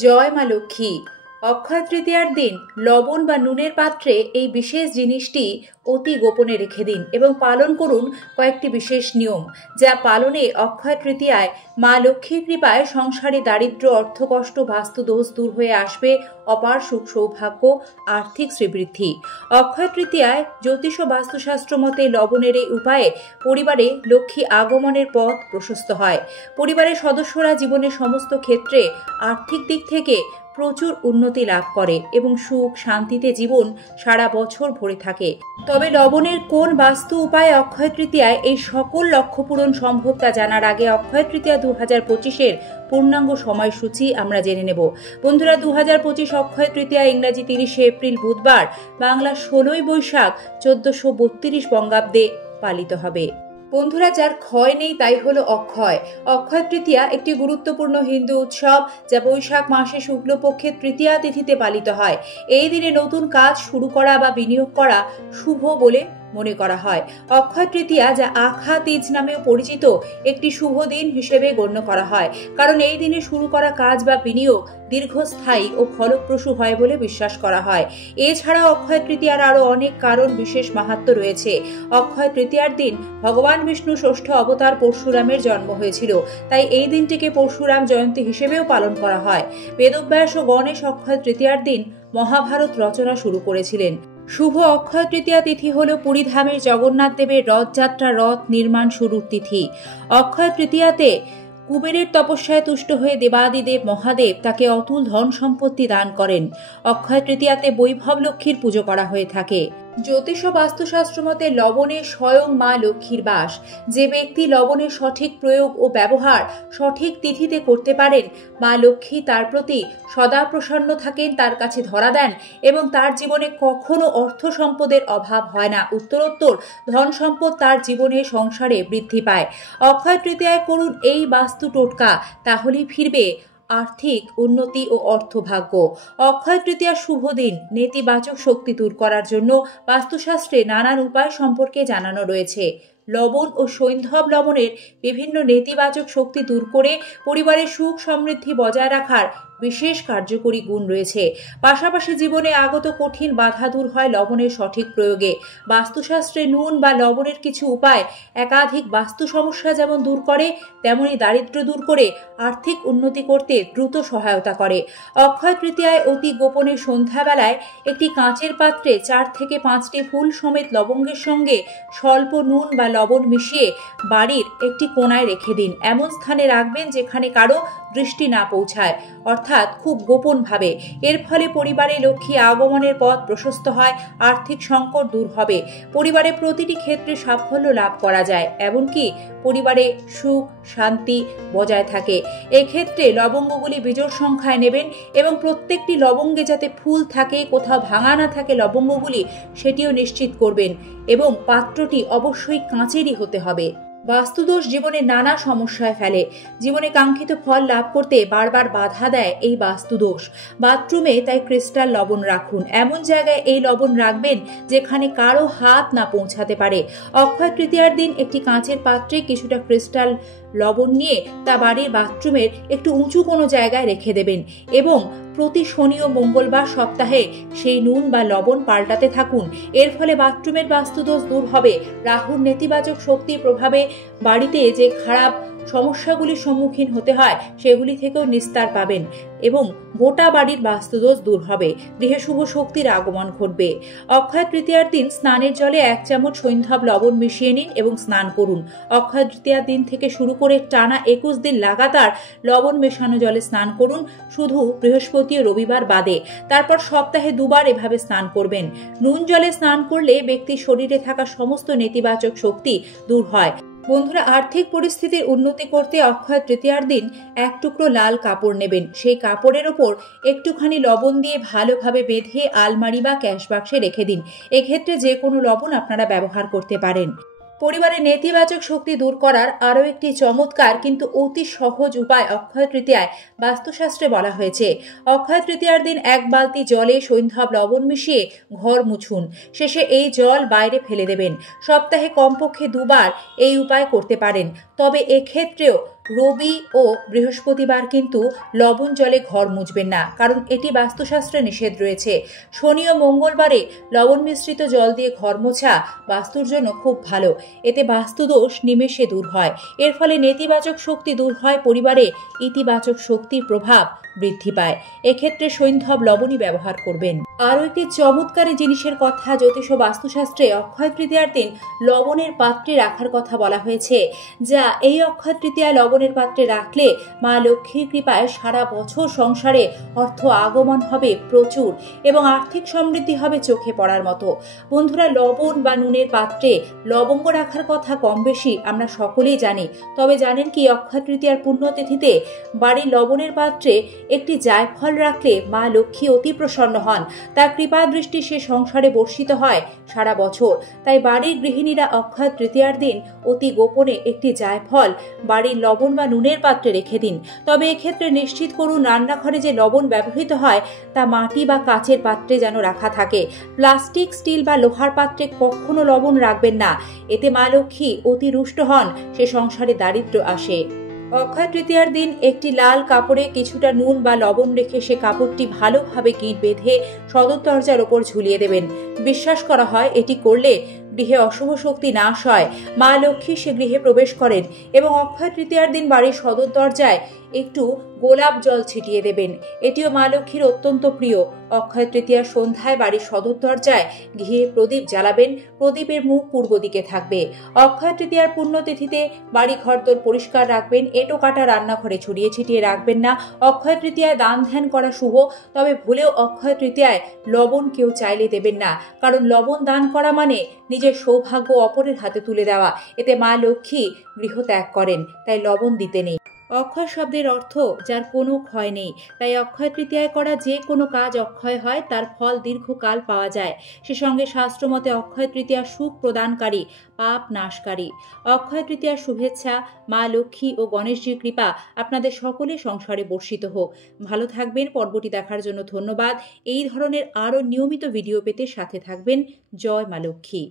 জয় মা লক্ষ্মী। অক্ষয় তৃতীয়ার দিন লবণ বা নুনের পাত্রে এই বিশেষ জিনিসটি অতি গোপনে রেখে দিন এবং পালন করুন কয়েকটি বিশেষ নিয়ম, যা পালনে অক্ষয় তৃতীয়ায় মা লক্ষ্মীর কৃপায় সংসারে দারিদ্র্য, অর্থকষ্ট, বাস্তুদোষ দূর হয়ে আসবে, অপার সুখ সৌভাগ্য, আর্থিক শ্রীবৃদ্ধি। অক্ষয় তৃতীয়ায় জ্যোতিষ ও বাস্তুশাস্ত্র মতে লবণের এই উপায়ে পরিবারে লক্ষ্মী আগমনের পথ প্রশস্ত হয়। পরিবারের সদস্যরা জীবনের সমস্ত ক্ষেত্রে আর্থিক দিক থেকে প্রচুর উন্নতি লাভ করে এবং সুখ শান্তিতে জীবন সারা বছর ভরে থাকে। তবে লবণের কোন বাস্তু উপায়ে অক্ষয় তৃতীয়ায় এই সকল লক্ষ্য পূরণ সম্ভব তা জানার আগে অক্ষয় তৃতীয়া 2025-এর পূর্ণাঙ্গ সময়সূচি আমরা জেনে নেব। বন্ধুরা, 2025 অক্ষয় তৃতীয়া ইংরাজি 30শে এপ্রিল বুধবার, বাংলা 16ই বৈশাখ 1432 বঙ্গাব্দে পালিত হবে। বন্ধুরা, যার ক্ষয় নেই তাই হলো অক্ষয়। অক্ষয় তৃতীয়া একটি গুরুত্বপূর্ণ হিন্দু উৎসব, যা বৈশাখ মাসে শুক্লপক্ষে তৃতীয়া তিথিতে পালিত হয়। এই দিনে নতুন কাজ শুরু করা বা বিনিয়োগ করা শুভ বলে মনে করা হয়। অক্ষয় তৃতীয়া, যা আখা তিজ নামেও পরিচিত, একটি শুভ দিন হিসেবে গণ্য করা হয়, কারণ এই দিনে শুরু করা কাজ বা বিনিয়োগ দীর্ঘস্থায়ী ও ফলপ্রসূ হয় বলে বিশ্বাস করা হয়। এছাড়াও অক্ষয় তৃতীয়ার আরও অনেক কারণ বিশেষ মাহাত্ম্য রয়েছে। অক্ষয় তৃতীয়ার দিন ভগবান বিষ্ণু ষষ্ঠ অবতার পরশুরামের জন্ম হয়েছিল, তাই এই দিনটিকে পরশুরাম জয়ন্তী হিসেবেও পালন করা হয়। বেদব্যাস ও গণেশ অক্ষয় তৃতীয়ার দিন মহাভারত রচনা শুরু করেছিলেন। শুভ অক্ষয় তৃতীয়া তিথি হল পুরীধামের জগন্নাথ দেবের রথযাত্রা রথ নির্মাণ শুরুর তিথি। অক্ষয় তৃতীয়াতে কুবেরের তপস্যায় তুষ্ট হয়ে দেবাদিদেব মহাদেব তাকে অতুল ধন সম্পত্তি দান করেন। অক্ষয় তৃতীয়াতে বৈভব লক্ষ্মীর পুজো করা হয়ে থাকে। জ্যোতিষ ও বাস্তুশাস্ত্র মতে লবণে স্বয়ং মা লক্ষ্মীর বাস। যে ব্যক্তি লবণের সঠিক প্রয়োগ ও ব্যবহার সঠিক তিথিতে করতে পারেন, মা লক্ষ্মী তার প্রতি সদা প্রসন্ন থাকেন, তার কাছে ধরা দেন এবং তার জীবনে কখনো অর্থ সম্পদের অভাব হয় না। উত্তরোত্তর ধন সম্পদ তার জীবনে সংসারে বৃদ্ধি পায়। অক্ষয় তৃতীয়ায় করুন এই বাস্তু টোটকা, তাহলেই ফিরবে আর্থিক উন্নতি ও অর্থভাগ্য। অক্ষয় তৃতীয়া শুভ দিন নেতিবাচক শক্তি দূর করার জন্য বাস্তুশাস্ত্রে নানান উপায় সম্পর্কে জানানো রয়েছে। লবণ ও সৈন্ধব লবণের বিভিন্ন নেতিবাচক শক্তি দূর করে পরিবারের সুখ সমৃদ্ধি বজায় রাখার বিশেষ কার্যকরী গুণ রয়েছে। পাশাপাশি জীবনে আগত কঠিন বাধা দূর হয় লবণের সঠিক প্রয়োগে। বাস্তুশাস্ত্রে নুন বা লবণের কিছু উপায় একাধিক বাস্তু সমস্যা যেমন দূর করে, তেমনি দারিদ্র্য দূর করে আর্থিক উন্নতি করতে দ্রুত সহায়তা করে। অক্ষয় তৃতীয়ায় অতি গোপনে সন্ধ্যাবেলায় একটি কাঁচের পাত্রে 4 থেকে 5টি ফুল সমেত লবঙ্গের সঙ্গে স্বল্প নুন বা লবণ মিশিয়ে বাড়ির একটি কোণায় রেখে দিন। এমন স্থানে রাখবেন যেখানে কারো দৃষ্টি না পৌঁছায়, অর্থাৎ খুব গোপনভাবে। এর ফলে পরিবারে লক্ষ্মী আগমনের পথ প্রশস্ত হয়, আর্থিক সংকট দূর হবে, পরিবারের প্রতিটি ক্ষেত্রে সাফল্য লাভ করা যায়, এমনকি পরিবারে সুখ শান্তি বজায় থাকে। এক্ষেত্রে লবঙ্গগুলি বিজোড় সংখ্যায় নেবেন এবং প্রত্যেকটি লবঙ্গে যাতে ফুল থাকে, কোথাও ভাঙা না থাকে লবঙ্গগুলি, সেটিও নিশ্চিত করবেন এবং পাত্রটি অবশ্যই কাঁচেরই হতে হবে। বাস্তুদোষ জীবনে নানা সমস্যায় ফেলে। জীবনে কাঙ্ক্ষিত ফল লাভ করতে বারবার বাধা দেয় এই বাস্তুদোষ। বাথরুমে তাই ক্রিস্টাল লবণ রাখুন। এমন জায়গায় এই লবণ রাখবেন যেখানে কারো হাত না পৌঁছাতে পারে। অক্ষয় তৃতীয়ার দিন একটি কাঁচের পাত্রে কিছুটা ক্রিস্টাল লবণ নিয়ে তা বাড়ির বাথরুমের একটু উঁচু কোনো জায়গায় রেখে দেবেন এবং প্রতি শনি ও মঙ্গলবার সপ্তাহে সেই নুন বা লবণ পাল্টাতে থাকুন। এর ফলে বাথরুমের বাস্তুদোষ দূর হবে। রাহুর নেতিবাচক শক্তির প্রভাবে বাড়িতে যে খারাপ সমস্যাগুলির সম্মুখীন হতে হয় সেগুলি থেকেও নিস্তার পাবেন এবং গোটা বাড়ির বাস্তুদোষ দূর হবে। গৃহে শুভ শক্তির আগমন ঘটবে। অক্ষয় তৃতীয়ার দিন স্নানের জলে 1 চামচ সৈন্ধব লবণ মিশিয়ে নিন এবং স্নান করুন। অক্ষয় তৃতীয়ার দিন থেকে শুরু করে টানা 21 দিন লাগাতার লবণ মেশানো জলে স্নান করুন, শুধু বৃহস্পতি ও রবিবার বাদে। তারপর সপ্তাহে 2 বার এভাবে স্নান করবেন। নুন জলে স্নান করলে ব্যক্তির শরীরে থাকা সমস্ত নেতিবাচক শক্তি দূর হয়। বন্ধুরা, আর্থিক পরিস্থিতির উন্নতি করতে অক্ষয় তৃতীয়ার দিন 1 টুকরো লাল কাপড় নেবেন। সেই কাপড়ের ওপর একটুখানি লবণ দিয়ে ভালোভাবে বেঁধে আলমারি বা ক্যাশ বাক্সে রেখে দিন। এক্ষেত্রে যে কোনো লবণ আপনারা ব্যবহার করতে পারেন। পরিবারে নেতিবাচক শক্তি দূর করার আরও একটি চমৎকার কিন্তু অতি সহজ উপায় অক্ষয় তৃতীয়ায় বাস্তুশাস্ত্রে বলা হয়েছে। অক্ষয় তৃতীয়ার দিন 1 বালতি জলে সৈন্ধব লবণ মিশিয়ে ঘর মুছুন। শেষে এই জল বাইরে ফেলে দেবেন। সপ্তাহে কমপক্ষে 2 বার এই উপায় করতে পারেন। তবে এক্ষেত্রেও রবি ও বৃহস্পতিবার কিন্তু লবণ জলে ঘর মুছবেন না, কারণ এটি বাস্তুশাস্ত্রে নিষেধ রয়েছে। শনি ও মঙ্গলবারে লবণ মিশ্রিত জল দিয়ে ঘর মোছা বাস্তুর জন্য খুব ভালো। এতে বাস্তুদোষ নিমেষে দূর হয়। এর ফলে নেতিবাচক শক্তি দূর হয়, পরিবারে ইতিবাচক শক্তির প্রভাব বৃদ্ধি পায়। এক্ষেত্রে সৈন্ধব লবণই ব্যবহার করবেন। আরও একটি চমৎকারী জিনিসের কথা জ্যোতিষ ও বাস্তুশাস্ত্রে অক্ষয় তৃতীয়ার দিন লবণের পাত্রে রাখার কথা বলা হয়েছে, যা এই অক্ষয় তৃতীয়ায় লবণের পাত্রে রাখলে মা লক্ষ্মীর কৃপায় সারা বছর সংসারে অর্থ আগমন হবে প্রচুর এবং আর্থিক সমৃদ্ধি হবে চোখে পড়ার মতো। বন্ধুরা, লবণ বা নুনের পাত্রে লবঙ্গ রাখার কথা কম বেশি আমরা সকলেই জানি। তবে জানেন কি, অক্ষয় তৃতীয়ার পুণ্যতিথিতে বাড়ির লবণের পাত্রে একটি জায়ফল রাখলে মা লক্ষ্মী অতি প্রসন্ন হন। তার কৃপা দৃষ্টি সে সংসারে বর্ষিত হয় সারা বছর। তাই বাড়ির গৃহিণীরা অক্ষয় তৃতীয়ার দিন অতি গোপনে একটি জায়ফল বাড়ির লবণ বা নুনের পাত্রে রেখে দিন। তবে এক্ষেত্রে নিশ্চিত করুন রান্নাঘরে যে লবণ ব্যবহৃত হয় তা মাটি বা কাচের পাত্রে যেন রাখা থাকে। প্লাস্টিক, স্টিল বা লোহার পাত্রে কখনো লবণ রাখবেন না। এতে মা লক্ষ্মী অতি রুষ্ট হন, সে সংসারে দারিদ্র্য আসে। অক্ষয় তৃতীয়ার দিন একটি লাল কাপড়ে কিছুটা নুন বা লবণ রেখে সে কাপড়টি ভালোভাবে গিঁট বেঁধে সদর দরজার ওপর ঝুলিয়ে দেবেন। বিশ্বাস করা হয় এটি করলে গৃহে অশুভ শক্তি নাশ হয়, মা লক্ষ্মী সে গৃহে প্রবেশ করেন। এবং অক্ষয় তৃতীয়ার দিন বাড়ির সদর দরজায় একটু গোলাপ জল ছিটিয়ে দেবেন। এটিও মা লক্ষ্মীর অত্যন্ত প্রিয়। অক্ষয় তৃতীয়ার সন্ধ্যায় বাড়ির সদর দরজায় ঘিয়ে প্রদীপ জ্বালাবেন। প্রদীপের মুখ পূর্ব দিকে থাকবে। অক্ষয় তৃতীয়ার পুণ্যতিথিতে বাড়ি ঘরদোর পরিষ্কার রাখবেন। এঁটো কাটা রান্নাঘরে ছড়িয়ে ছিটিয়ে রাখবেন না। অক্ষয় তৃতীয়ায় দান ধ্যান করা শুভ, তবে ভুলেও অক্ষয় তৃতীয়ায় লবণ কেউ চাইলে দেবেন না, কারণ লবণ দান করা মানে নিজের সৌভাগ্য অপরের হাতে তুলে দেওয়া। এতে মা লক্ষ্মী গৃহ ত্যাগ করেন, তাই লবণ দিতে নেই। অক্ষয় শব্দের অর্থ যার কোনো ক্ষয় নেই, তাই অক্ষয় তৃতীয়ায় করা যে কোনো কাজ অক্ষয় হয়, তার ফল দীর্ঘকাল পাওয়া যায়। সে সঙ্গে শাস্ত্রমতে অক্ষয় তৃতীয়া সুখ প্রদানকারী, পাপ নাশকারী। অক্ষয় তৃতীয়ার শুভেচ্ছা। মা লক্ষ্মী ও গণেশজির কৃপা আপনাদের সকলে সংসারে বর্ষিত হোক। ভালো থাকবেন। পর্বটি দেখার জন্য ধন্যবাদ। এই ধরনের আরও নিয়মিত ভিডিও পেতে সাথে থাকবেন। জয় মা লক্ষ্মী।